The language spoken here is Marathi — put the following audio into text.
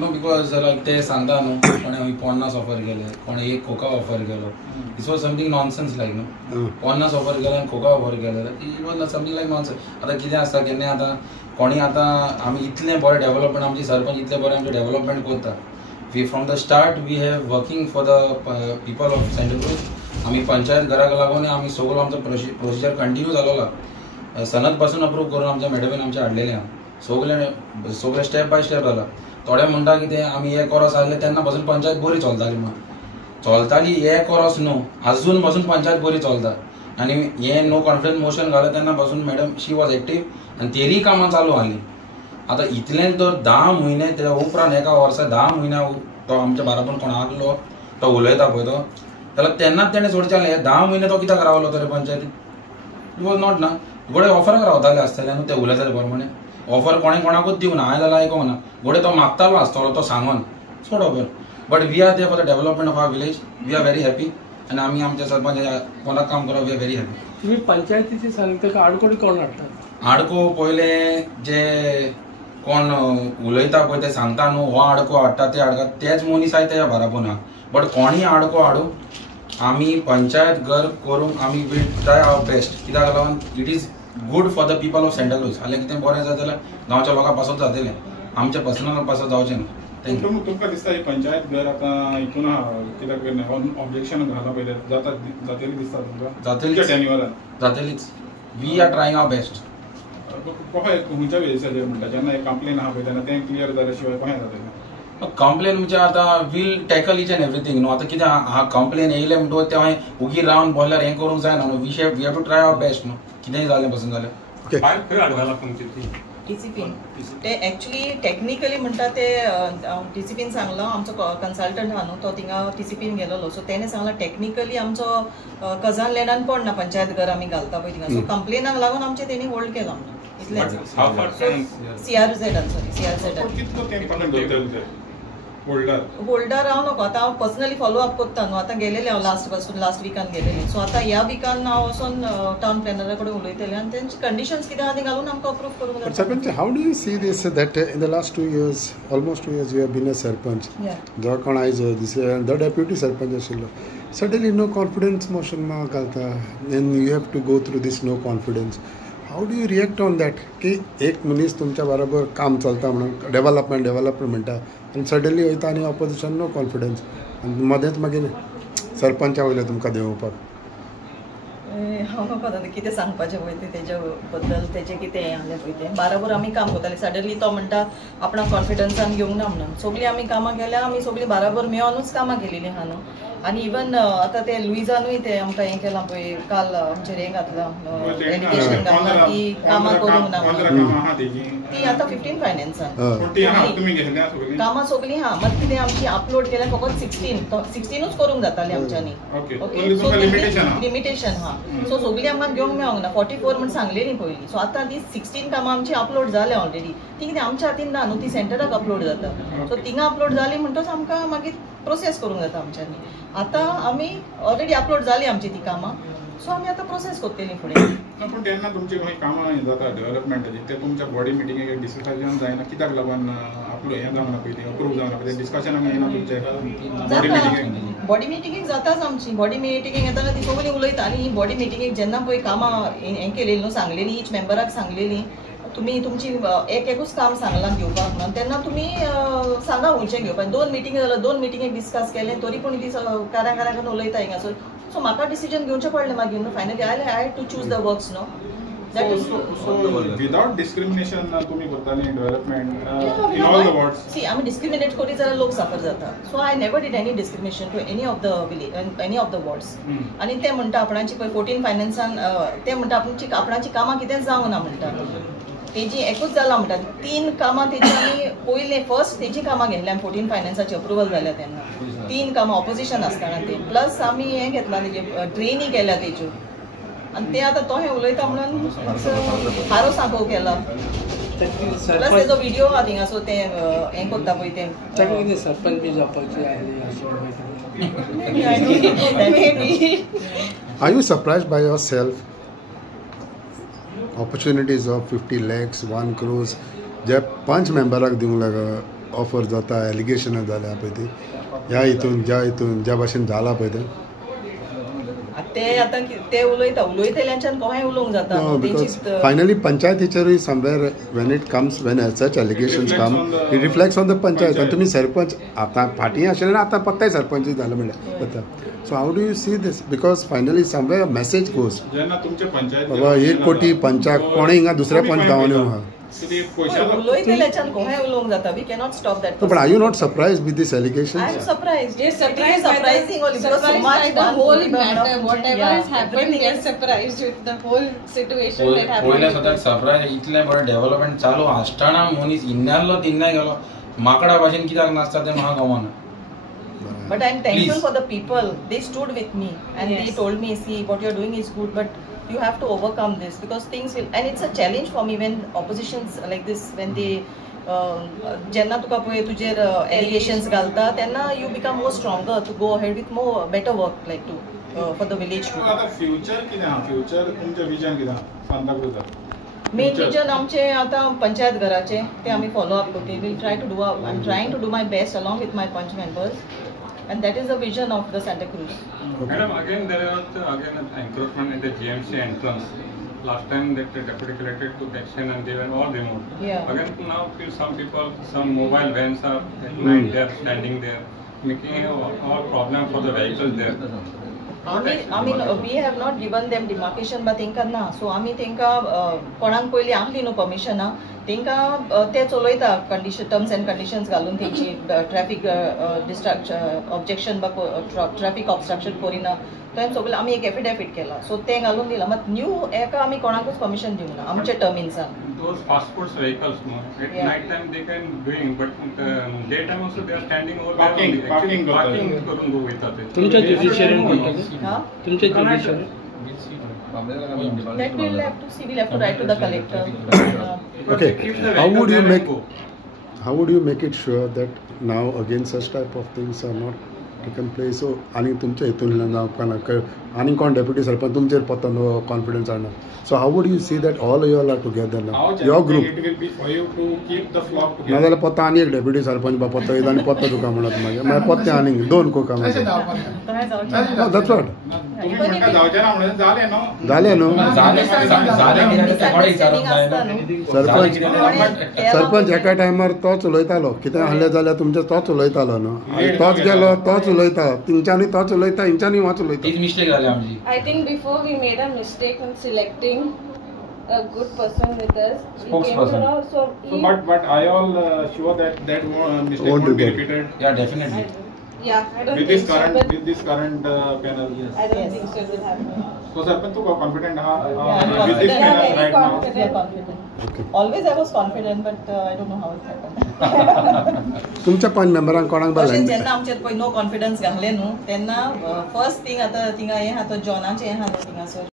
नो बिकॉज लायक ते सांगता न्हू कोणें 50 ऑफर केले कोणें एक कोका ऑफर केलो इट वॉज समथींग नॉनसेन्स लायक न्हू 50 ऑफर केले आनी कोका ऑफर केले it was something like nonsense आतां कितें आसता केन्ना आतां कोणी आतां आमी इतलें बरें डेव्हलपमेंट आमची सरपंच इतलें बरें आमचें डेव्हलपमेंट करता we from the start we have working for the people of central Cruz आमी पंचायत घराक लागून आमी सगळो आमचो प्रोसिजर कंटिन्यू जालोला सनत पासून अप्रूव करून आमच्या मॅडमीन आमचे हाडलेले सगळे स्टेप बाय स्टेप जाला थोडे म्हणटा कितें आमी 1 वर्स आसले तेन्ना पासून पंचायत बरी चलताली चलताली 1 वर्स न्हू अजून पासून पंचायत बरी चलता आनी हे नो कॉन्फिडन्स मोशन घालें तेन्ना पासून मॅडम शी वॉज एक्टीव आनी तेरी कामां चालू आसली आतां इतलें तर 10 म्हयने त्या उपरांत एका वर्सा 10 म्हयन्या तो आमच्या बाराबून कोण आसलो तो उलयता पळय तो जाल्यार तेन्नाच तेणें सोडचें आसलें 10 म्हयने तो कित्याक रावलो तरी पंचायतीन इट वॉज नॉट ना घोडे ऑफराक रावताले आसतले न्हू ते उलयताले प्रमाणे ऑफर कोणें कोणाकूच दिवं ना हांवें जाल्यार आयकोंक ना घोडे तो मागतालो आसतलो तो सांगून सोड offer but we are there for the development of our village we are very happy आनी आमी आमच्या सरपंच कोणाक काम करप वी आर व्हेरी हॅपी तुम्ही पंचायतीची सांगता आडकोडी कोण हाडटात आडको पयले जे कोण उलयता पळय ते सांगता न्हू हो आडको हाडटा ते हाडटा तेच मनीस आहाय तेच्या बाराबून आहा बट कोणीय आडको हाडूं आमी पंचायत घर करूंक आमी वील ट्राय आवर बेस्ट कित्याक लागून it is good for the people of central cruise जाल्यार कितें बरें जाता जाल्यार गांवच्या लोकांक पासत जातलें आमचें पर्सनल पासत जावचें ना थँक्यू तुमकां दिसता ही पंचायत घर आतां हितून आहा कित्याक ऑब्जेक्शन घालना पळय जातली दिसता तुमकां जातलीच जातलीच we are trying our best कशें खंयच्या बेसिसाचेर म्हणटा जेन्ना एक कंप्लेन आहा पळय तेन्ना तें क्लियर जाल्या शिवाय कशें जातलें कंप्लेन म्हणजे आतां will tackle each and everything न्हू आतां कितें हा कंप्लेन येयले म्हणटकूच ते हांवें उगी रावन बोल्ल्यार हें करूंक जायना न्हू we have to try our best न्हू कितेंय जालें पासून जाल्यार टीसीपीन ते एक्चुअली टेक्निकली म्हणटा ते टीसीपीन सांगलो आमचो कन्सल्टंट आहा न्हू तो थिंगा टीसीपीन गेलोलो सो तेणे सांगलो टेक्निकली आमचो कजान लँडान पडना पंचायत घर आमी घालता पळय थिंगा सो कंप्लेनाक लागून आमचे तेणी होल्ड केलो इतलेंच सीआरझेड होल्डर हांव नको आतां हांव पर्सनली फॉलो अप करता न्हू आतां गेलेलें हांव लास्ट विकान गेलेलें सो आतां ह्या विकान हांव वचून टावन प्लॅनरा कडेन उलयतलें आनी तेंची कंडिशन्स कितें आहा ती घालून आमकां अप्रूव करूंक जाता sarpanch how do you see this that in the last 2 years almost 2 years you have been a sarpanch जो कोण आयज द डेप्युटी सरपंच आशिल्लो सडनली नो कॉन्फिडन्स मोशन म्हाका घालता and you have to go through this no confidence how do you react on that की एक मनीस तुमच्या बरोबर काम चलता म्हणून डेव्हलपमेंट म्हणटा आनी सडनली वयता आनी ऑपोजिशन नो कॉन्फिडन्स आनी मदेंच मागीर सरपंचा वयले तुमकां देंवोवपाक हांव म्हाका आतां कितें सांगपाचें पळय तेजे बद्दल तेजें कितें आहलें पळय तें बाराबर आमी काम करतालीं सडनली तो म्हणटा आपणाक कॉन्फिडन्सान घेवंक ना म्हणून सगळीं आमी कामां केल्या आमी सगळीं बाराबर मेळोनूच कामां केलेलीं आहा न्हू आनी इवन आतां ते लुइजानूय ते आमकां हें केलां पळय काल आमचेर हें घातलां एडुकेशन घातलां की कामां करूंक ना ती आतां 15 फायनान्सान कामां सगळीं आहा मात कितें आमची अपलोड केल्या फकत 16ूच करूंक जातालीं आमच्यांनी ओके सो लिमिटेशन आहा सो सगळीं आमकां घेवंक मेळोंक ना 44 म्हण सांगलेलीं पयलीं सो आतां ती 16 कामां आमची अपलोड जाल्या ऑलरेडी ती कितें आमच्या हातीन ना न्हू ती सेंटराक अपलोड जाता सो थिंगा अपलोड जाली म्हणटच आमकां मागीर प्रोसेस करूंक जाता आमच्यांनी आतां आमी ऑलरेडी अपलोड जाली आमची ती कामां सो आमी आतां प्रोसेस करतलीं फुडें पूण तेन्ना तुमची खंय कामां जाता डेव्हलपमेंटाची ते तुमच्या बॉडी मिटिंगेक डिस्कशन जायना कित्याक लागून आपलो हें जावना पयलीं अप्रूव जावना पयलीं डिस्कशनाक येना तुमचे बॉडी मिटिंगेक जाताच आमची बॉडी मिटिंगेक येताना ती सगळीं उलयता आनी ही बॉडी मिटिंगेक जेन्ना पळय कामां हें केलेलीं न्हू सांगलेलीं ईच मेंबराक सांगलेलीं तुमी तुमची एकूच काम सांगलां घेवपाक म्हणून तेन्ना तुमी सांगा खंयचें घेवपाक 2 मिटिंग जाल्यार 2 मिटिंगेक डिस्कस केलें तरी पूण ती काऱ्या करून उलयता हिंगासर सो म्हाका डिसिजन घेवचें पडलें मागीर न्हू finally I had to choose the works न्हू दॅट इज विदाउट डिस्क्रिमिनेशन तुमी करताली development in all the wards see आमी डिस्क्रिमिनेट करी जाल्यार लोक सफर जाता so I never did any discrimination to any of the village any of the wards आनी ते म्हणटा आपणाची पळय 14 फायनान्सान ते म्हणटा आपणाची कामां कितेंच जावंक ना म्हणटा तेजी एकूच जाला म्हणटा 3 कामां तेजी आमी पयले फर्स्ट तेजी कामां घेतल्या 14 फायनान्साची अप्रुवल जाल्या तेन्ना 3 कामां ऑपोजिशन आसतना ते प्लस आमी हें घेतलां तेजे ट्रेनी केल्या तेज्यो आनी ते आतां तो हें उलयता म्हणून हारो सांगो केला प्लस तेजो व्हिडिओ आहा थिंगासो ते हें करता पळय ते सरपंच बी जावपाची Are you surprised by yourself? Opportunities of 50 lakhs, 1 crore, जे 5 मेंबराक दिवंक लागा ऑफर जाता एलिगेशनां जाल्या पळय ती ह्या हितून ज्या भाशेन जाला पळय तें ते आतां ते उलयतल्यांच्यान कोणाय उलोवंक जाता No, because finally panchayatichari somewhere when it comes when such allegations come it reflects on the panchayat and तुम्ही सरपंच आता फाटी आशिल्ले आता पत्ताय सरपंच झालं म्हणल्यार so how do you see this because finally somewhere a message goes जेन्ना तुमचे पंचायत बाबा 1 कोटी पंचाक कोणी हिंगा दुसऱ्या पंच गांवांनी हा उलयतल्यांच्यान कोणाय उलोवंक जाता we cannot stop that but are you not surprised with these allegations I am surprised. Yes, It is surprising only because so much by the done whole to the matter, government. whatever Yeah, has happened, everything we are is- surprised with the whole situation that पयल्या happened. सदांच सरप्रायज इतलें बरें डेव्हलपमेंट चालू आसतना मनीस इन्नाल्लो तिन्नाय गेलो माकडा भाशेन कित्याक नासता तें म्हाका कळना But I am thankful Please. for the people. They stood with me and they Yes. told me, see, what you are doing is good, but you have to overcome this because things will. And it's a challenge for me when oppositions like this, when they. जेन्ना तुका पळय तुजेर एलिगेशन्स घालता तेन्ना you become more stronger to go ahead with more better work like to for the village to आता फ्युचर कितें आहा फ्युचर तुमचें विजन कितें आहा सांताक्रुजार मेन विजन आमचे आतां पंचायत घराचे ते आमी फॉलो अप करतली will try to do I am trying to do my best along with my panch members and that is the vision of the Santa Cruz. Madam, again there was an encroachment in the GMC entrance. Last time that the deputy collector took action and they were all removed. Yeah. Again now some people, some mobile vans are at night they are standing there, making all problem for the vehicles there. I mean, we have not given them demarcation, but तेंका ना. So आमी तेंका कोणाक पयली आसली न्हू परमिशना तेंका ते चलयता कंडिशन टर्म्स एंड कंडिशन्स घालून तेंची ट्रॅफिक ऑब्जेक्शन ट्रॅफिक ऑब्स्ट्रक्शन करिना थंय सगळें आमी एक एफिडेविट केला सो तें घालून दिला मात न्यू एका आमी कोणाकूच परमिशन दिवंक ना आमच्या टर्मिन्सान Those fast food vehicles, no? At Yeah. night time they can doing, but daytime also they are standing over Parking, there. Actually, parking parking करून go with that. तुमच्या ज्युडिशियरीन हा तुमच्या judiciary that we'll have to see we'll have to write to the collector Because Okay. they keep the How vehicle would you there and make- go. how would you make it sure that now again such type of things are not taken place so आणि तुमच्या हितून आणि कोण डेप्युटी सरपंच तुमचेर पत्ता नो कॉन्फिडन्स हाडना so how would you see that all you are together How now your challenging group it will be for you to keep the flock together. नाजाल्यार पत्ता आनी एक डेप्युटी सरपंच बा पत्ता येता आनी पत्ता तुका म्हणत मागीर पत्ते आनी 2 कोका मागीर काय जावचें दॅट्स वॉट तुम्ही म्हणता जावचे ना म्हणून झाले न्हू जालें न्हू सरपंच एका टायमार तोच उलयतालो कितें आहलें जाल्यार तुमचे तोच उलयतालो न्हू आनी तोच गेलो तोच उलयता तेंच्यांनी तोच उलयता हेंच्यांनी होच उलयता तीच मिस्टेक जाली आमची I think before we made a mistake in selecting a good person with us. We came to Spokesperson. know, so So, he, but are you all sure that mistake Won't won't be be repeated या definitely yeah, I don't with think so, but this current panel? I don't think so it will happen. So, Sarpant, तू confident Yeah, with this confident. panel Very right now? confident. We are confident. Okay. Always I was confident, but I don't know how it happened. तुमच्या पंच मेंबरांक कोणाक तशेंच बाय जेन्ना आमचेर पळय नो कॉन्फिडन्स घातले न्हू तेन्ना फर्स्ट थिंग आतां थिंगा हें आहा तो जॉनाचें हें आहा न्हू थिंगासर